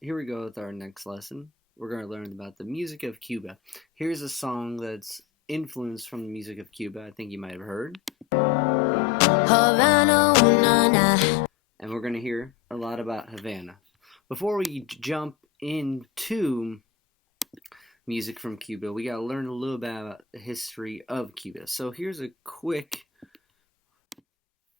here we go with our next lesson. We're going to learn about the music of Cuba. Here's a song that's influenced from the music of Cuba. I think you might have heard. Havana, and we're going to hear a lot about Havana. Before we jump into music from Cuba, we got to learn a little bit about the history of Cuba. So here's a quick...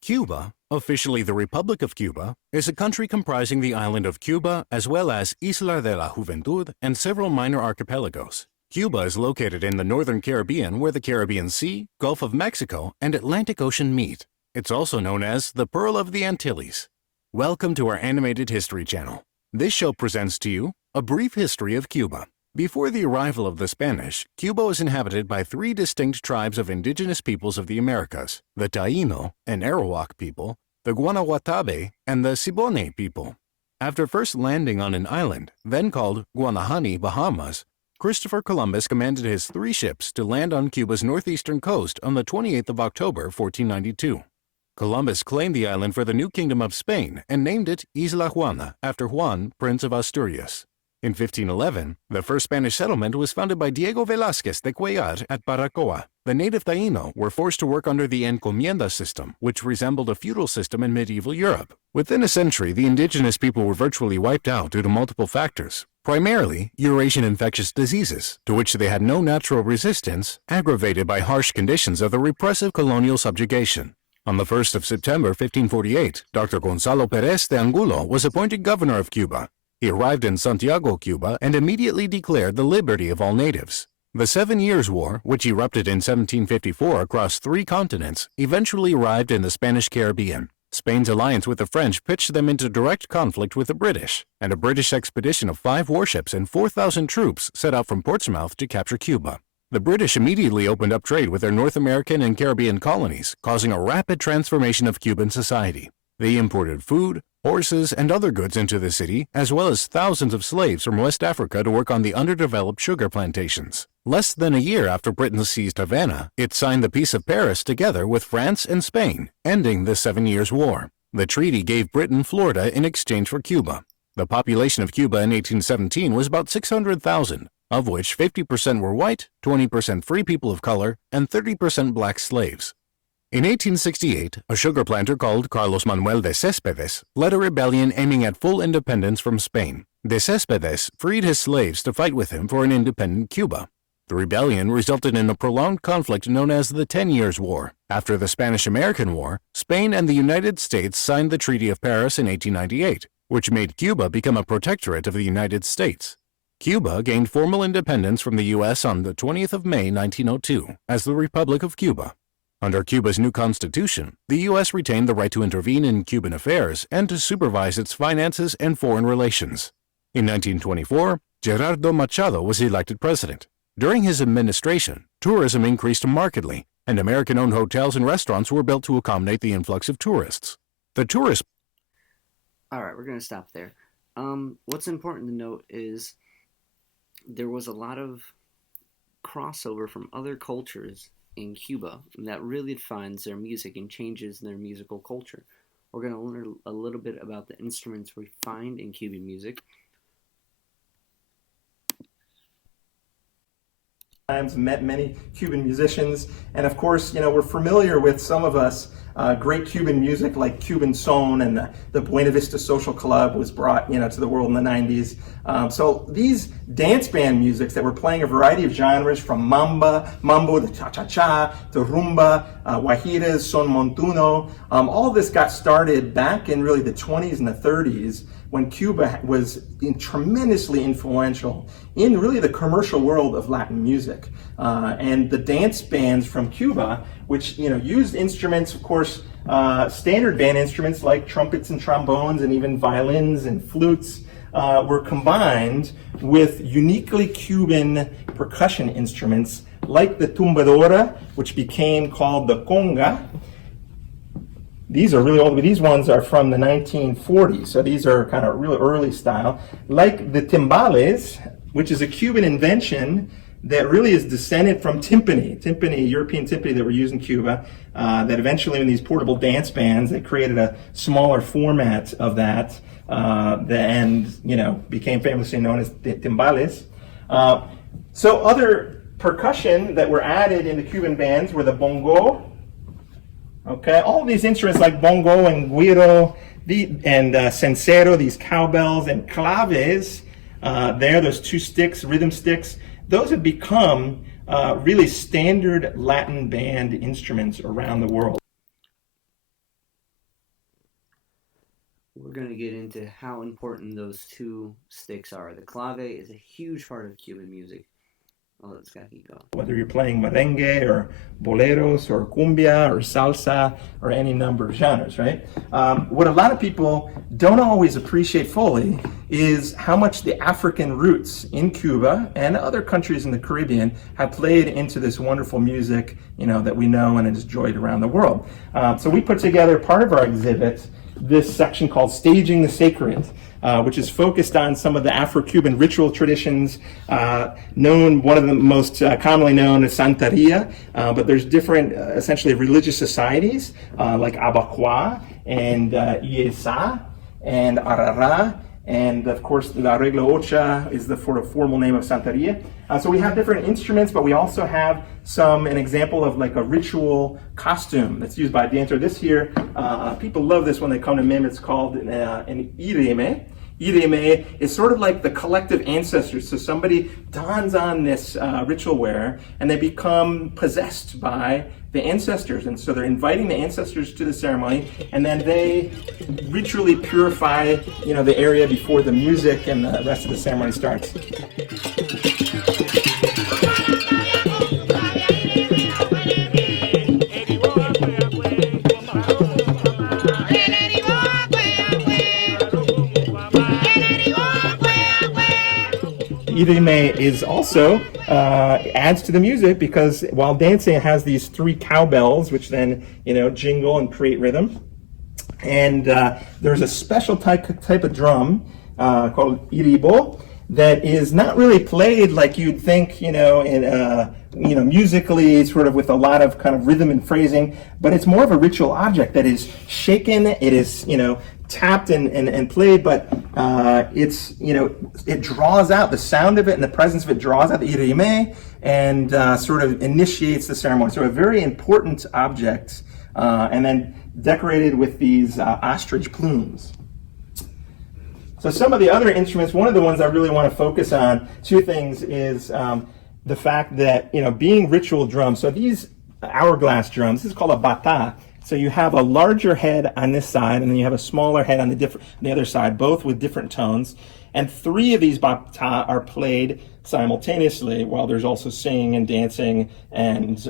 Cuba, officially the Republic of Cuba, is a country comprising the island of Cuba as well as Isla de la Juventud and several minor archipelagos. Cuba is located in the northern Caribbean where the Caribbean Sea, Gulf of Mexico, and Atlantic Ocean meet. It's also known as the Pearl of the Antilles. Welcome to our animated history channel. This show presents to you a brief history of Cuba. Before the arrival of the Spanish, Cuba was inhabited by three distinct tribes of indigenous peoples of the Americas, the Taino and Arawak people, the Guanajuatabe, and the Siboney people. After first landing on an island, then called Guanahani, Bahamas, Christopher Columbus commanded his 3 ships to land on Cuba's northeastern coast on the 28th of October, 1492. Columbus claimed the island for the new Kingdom of Spain and named it Isla Juana after Juan, Prince of Asturias. In 1511, the first Spanish settlement was founded by Diego Velázquez de Cuellar at Baracoa. The native Taino were forced to work under the encomienda system, which resembled a feudal system in medieval Europe. Within a century, the indigenous people were virtually wiped out due to multiple factors, primarily Eurasian infectious diseases, to which they had no natural resistance, aggravated by harsh conditions of the repressive colonial subjugation. On the 1st of September 1548, Dr. Gonzalo Pérez de Angulo was appointed governor of Cuba. He arrived in Santiago, Cuba, and immediately declared the liberty of all natives. The 7 Years' War, which erupted in 1754 across 3 continents, eventually arrived in the Spanish Caribbean. Spain's alliance with the French pitched them into direct conflict with the British, and a British expedition of 5 warships and 4,000 troops set out from Portsmouth to capture Cuba. The British immediately opened up trade with their North American and Caribbean colonies, causing a rapid transformation of Cuban society. They imported food, horses, and other goods into the city, as well as thousands of slaves from West Africa to work on the underdeveloped sugar plantations. Less than a year after Britain seized Havana, it signed the Peace of Paris together with France and Spain, ending the 7 Years' War. The treaty gave Britain Florida in exchange for Cuba. The population of Cuba in 1817 was about 600,000, of which 50% were white, 20% free people of color, and 30% black slaves. In 1868, a sugar planter called Carlos Manuel de Céspedes led a rebellion aiming at full independence from Spain. De Céspedes freed his slaves to fight with him for an independent Cuba. The rebellion resulted in a prolonged conflict known as the 10 Years' War. After the Spanish-American War, Spain and the United States signed the Treaty of Paris in 1898, which made Cuba become a protectorate of the United States. Cuba gained formal independence from the U.S. on the 20th of May 1902 as the Republic of Cuba. Under Cuba's new constitution, the U.S. retained the right to intervene in Cuban affairs and to supervise its finances and foreign relations. In 1924, Gerardo Machado was elected president. During his administration, tourism increased markedly, and American-owned hotels and restaurants were built to accommodate the influx of tourists. The tourist... All right, we're going to stop there. What's important to note is there was a lot of crossover from other cultures in Cuba that really defines their music and changes their musical culture. We're going to learn a little bit about the instruments we find in Cuban music. I've met many Cuban musicians, and of course, we're familiar with some of us great Cuban music like Cuban Son, and the Buena Vista Social Club was brought to the world in the 90s. So these dance band musics that were playing a variety of genres from mambo, the cha-cha-cha, to rumba, guajiras, son montuno, all this got started back in really the 20s and the 30s when Cuba was tremendously influential in really the commercial world of Latin music. And the dance bands from Cuba, which used instruments, of course, standard band instruments like trumpets and trombones and even violins and flutes, were combined with uniquely Cuban percussion instruments like the tumbadora, which became called the conga. These are really old, but these ones are from the 1940s, so these are kind of really early style. Like the timbales, which is a Cuban invention that really is descended from timpani, European timpani that were used in Cuba, that eventually in these portable dance bands, they created a smaller format of that, and, became famously known as timbales. So other percussion that were added in the Cuban bands were the bongo. Okay, all of these instruments like bongo and güiro and censero, these cowbells, and claves, those two sticks, rhythm sticks, those have become really standard Latin band instruments around the world. We're going to get into how important those two sticks are. The clave is a huge part of Cuban music. Oh, it's got to keep going. Whether you're playing merengue or boleros or cumbia or salsa or any number of genres, right? What a lot of people don't always appreciate fully is how much the African roots in Cuba and other countries in the Caribbean have played into this wonderful music, that we know and is enjoyed around the world. So we put together part of our exhibit, this section called Staging the Sacred, which is focused on some of the Afro-Cuban ritual traditions, one of the most commonly known is Santeria, but there's different, essentially, religious societies, like Abacuá and Iesa and Arara, and of course, La Regla Ocha is the formal name of Santeria. So we have different instruments, but we also have an example of like a ritual costume that's used by a dancer. This here, people love this when they come to MIM. It's called an ireme. Ireme is sort of like the collective ancestors. So somebody dons on this ritual wear and they become possessed by the ancestors. And so they're inviting the ancestors to the ceremony, and then they ritually purify, the area before the music and the rest of the ceremony starts. Ireme is also adds to the music because while dancing it has these three cowbells which then jingle and create rhythm, and there's a special type of drum called iribo that is not really played like you'd think in musically sort of with a lot of kind of rhythm and phrasing, but it's more of a ritual object that is shaken, it is tapped and played, but it draws out the sound of it, and the presence of it draws out the irime and sort of initiates the ceremony. So a very important object, and then decorated with these ostrich plumes. So some of the other instruments, one of the ones I really want to focus on, two things, is the fact that being ritual drums. So these hourglass drums, this is called a bata. So you have a larger head on this side, and then you have a smaller head on the other side, both with different tones. And three of these bata are played simultaneously, while there's also singing and dancing and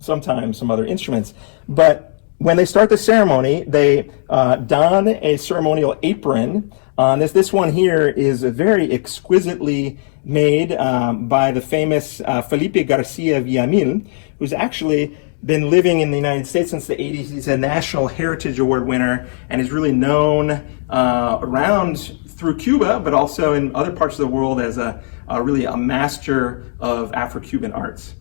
sometimes some other instruments. But when they start the ceremony, they don a ceremonial apron. This one here is very exquisitely made by the famous Felipe Garcia Villamil, who's actually been living in the United States since the 80s. He's a National Heritage Award winner and is really known around through Cuba, but also in other parts of the world as really a master of Afro-Cuban arts.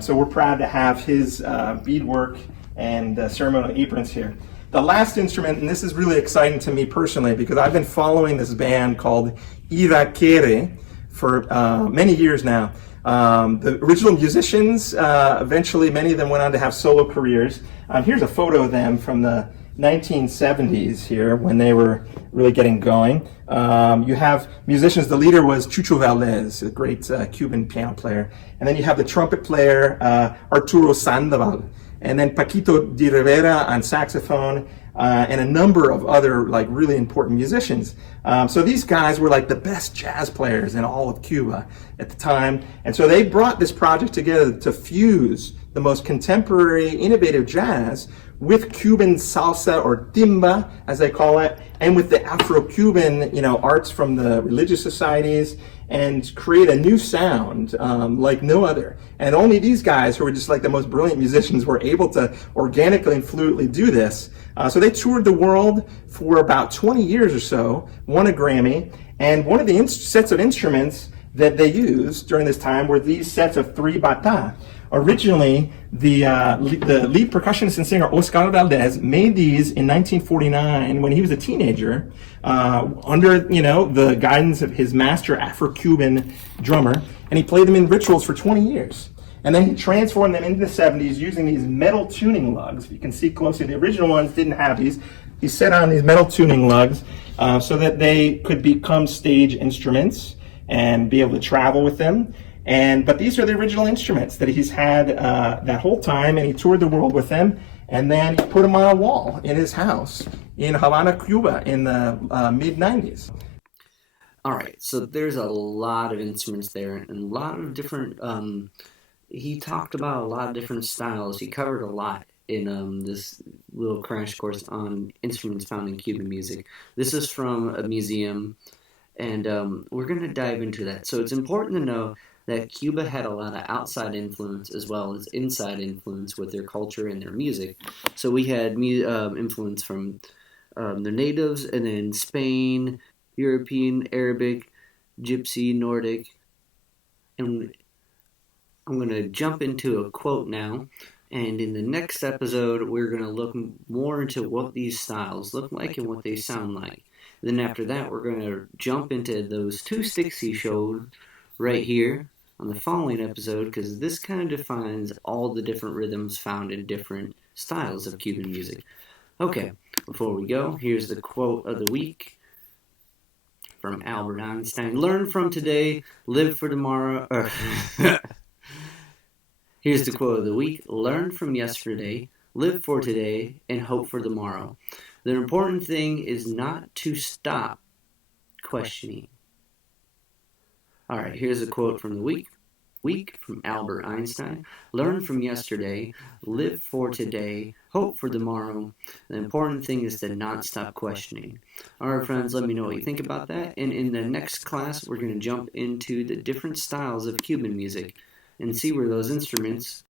So we're proud to have his beadwork and ceremonial aprons here. The last instrument, and this is really exciting to me personally because I've been following this band called Irakere for many years now. The original musicians, eventually many of them went on to have solo careers. Here's a photo of them from the 1970s here when they were really getting going. You have musicians, the leader was Chucho Valdez, a great Cuban piano player. And then you have the trumpet player, Arturo Sandoval. And then Paquito de Rivera on saxophone, and a number of other really important musicians. So these guys were like the best jazz players in all of Cuba at the time. And so they brought this project together to fuse the most contemporary, innovative jazz with Cuban salsa, or timba, as they call it, and with the Afro-Cuban, arts from the religious societies, and create a new sound like no other. And only these guys, who were just like the most brilliant musicians, were able to organically and fluidly do this. So they toured the world for about 20 years or so, won a Grammy, and one of the sets of instruments that they used during this time were these sets of three bata. Originally, the lead percussionist and singer Oscar Valdez made these in 1949 when he was a teenager, under the guidance of his master Afro-Cuban drummer, and he played them in rituals for 20 years. And then he transformed them into the 70s using these metal tuning lugs. You can see closely, the original ones didn't have these. He set on these metal tuning lugs so that they could become stage instruments and be able to travel with them. But these are the original instruments that he's had that whole time, and he toured the world with them. And then he put them on a wall in his house in Havana, Cuba, in the mid-90s. All right, so there's a lot of instruments there, and a lot of different. He talked about a lot of different styles. He covered a lot in this little crash course on instruments found in Cuban music. This is from a museum, and we're going to dive into that. So it's important to know that Cuba had a lot of outside influence as well as inside influence with their culture and their music. So we had influence from the natives, and then Spain, European, Arabic, Gypsy, Nordic, and I'm going to jump into a quote now, and in the next episode, we're going to look more into what these styles look like and what they sound like. Then after that, we're going to jump into those two sticks he showed right here on the following episode, because this kind of defines all the different rhythms found in different styles of Cuban music. Okay, before we go, here's the quote of the week from Albert Einstein. Learn from today, live for tomorrow. Here's the quote of the week. Learn from yesterday, live for today, and hope for tomorrow. The important thing is not to stop questioning. All right, here's a quote from the week from Albert Einstein. Learn from yesterday, live for today, hope for tomorrow. The important thing is to not stop questioning. All right, friends, let me know what you think about that. And in the next class, we're going to jump into the different styles of Cuban music and see where those instruments